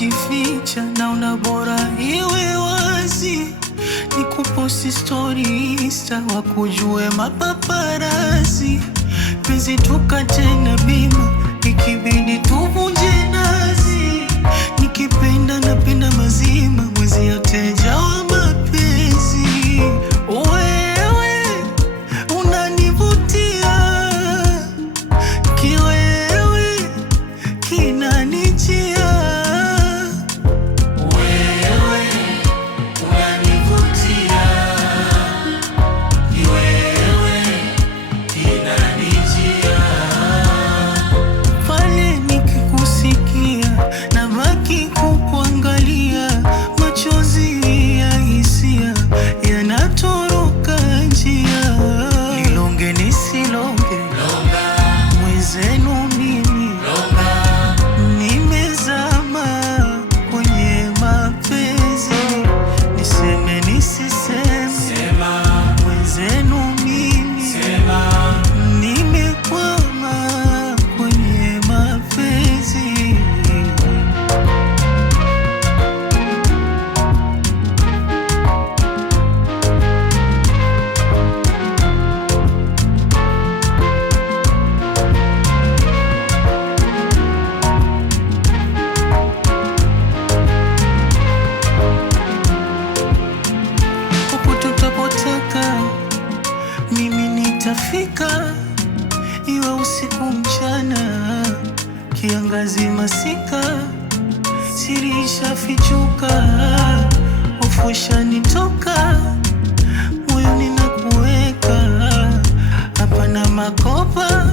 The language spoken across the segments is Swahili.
kujificha, naona bora iwe wazi, nikuposti story Insta wakujue mapaparazi, penzi tukate na bima, ikibidi tuvunje nazi, nikipenda napenda mazima, mwezi yateja wa mapenzi. Wewe unanivutia, kiwewe kinanijia. Wewe unanivutia, kiwewe kinanijia. Pale nikikusikia nabaki kukuangalia, machozi ya hisia yanatoroka njia. Nilonge nisilonge, mwenzenu mimi nimezama kwenye mapenzi, niseme nisiseme, mwenzenu mimi nimekwama kwenye mapenzi. Huku tutapotaka mimi nitafika, iwe usiku mchana, kiangazi masika, siri ishafichuka, hofu ishanitoka, moyoni nakuweka, hapana makopa,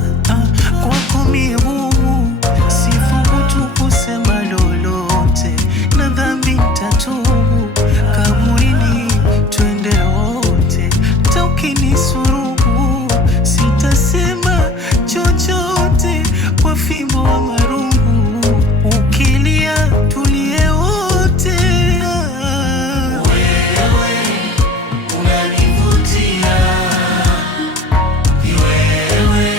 kwako mie huru, sithubutu kusema lolote, na dhambi nitatubu, kaburini twende wote, hata ukinisurubu sitasema chochote, kwa fimbo wa marungu, ukilia tulie wote. Wewe unanivutia, kiwewe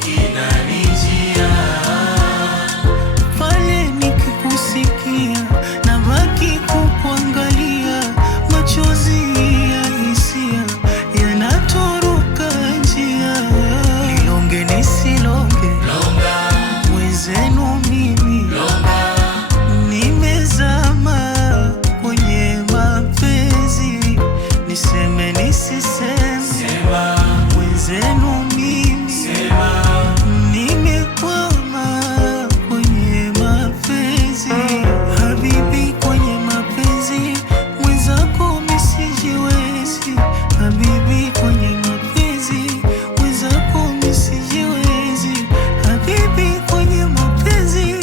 kinanijia. Pale nikikusikia nabaki kukuangalia, machozi ya hisia yanatoroka njia. Nilonge nisilonge, mwenzenu mimi nimezama kwenye mapenzi, niseme nisiseme, mwenzenu mimi nimekwama kwenye mapenzi. Habibi, kwenye mapenzi mwenzako mimi sijiwezi. Habibi, kwenye mapenzi mwenzako mimi sijiwezi. Habibi, kwenye mapenzi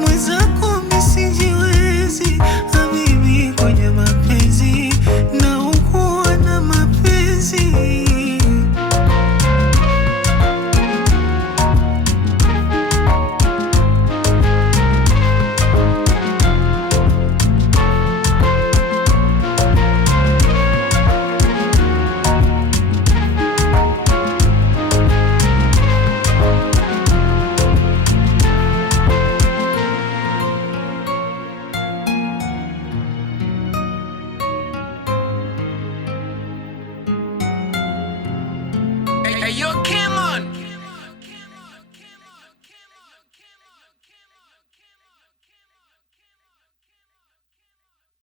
mwenzako mimi sijiwezi. Habibi, kwenye mapenzi naugua na mapenzi. Hey, yo, kid.